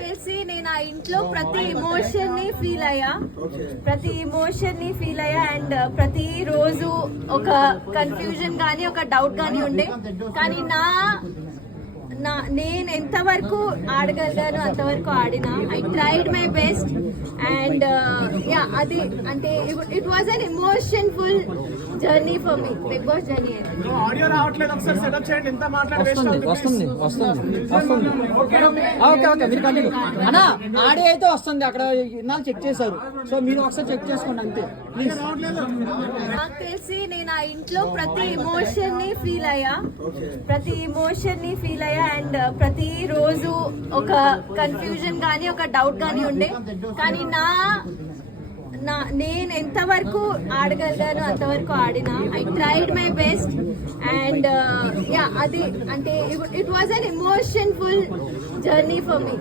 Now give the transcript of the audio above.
తెలిసి నేను ఆ ఇంట్లో ప్రతి ఎమోషన్ ని ఫీల్ అయ్యా అండ్ ప్రతి రోజు ఒక కన్ఫ్యూజన్ గానీ ఒక డౌట్ గానీ ఉండే. కానీ నేను ఎంతవరకు ఆడగలిగాను అంతవరకు ఆడినా. I tried my best and yeah అది అంటే it was an emotion full journey for me. Bigg Boss journey అయితే ఆడియో రావట్లేదు, ఒకసారి సెటప్ చేయండి. ఎంత వస్తుంది ఓకే మీరు కంటిన్యూ అన్నా. ఆడియో అయితే వస్తుంది, అక్కడ ఇన్నాళ్ళు చెక్ చేశారు, సో మీరు ఒకసారి చెక్ చేసుకోండి అంతే ప్లీజ్. నాకు తెలిసి నేను ఆ ఇంట్లో ప్రతి ఎమోషన్ ని ఫీల్ అయ్యా అండ్ ప్రతి రోజు ఒక కన్ఫ్యూజన్ గానీ ఒక డౌట్ గానీ ఉండే. కానీ నేను ఎంతవరకు ఆడగలిగాను అంతవరకు ఆడినా. I tried my best and yeah అది అంటే it was an emotion full journey for me.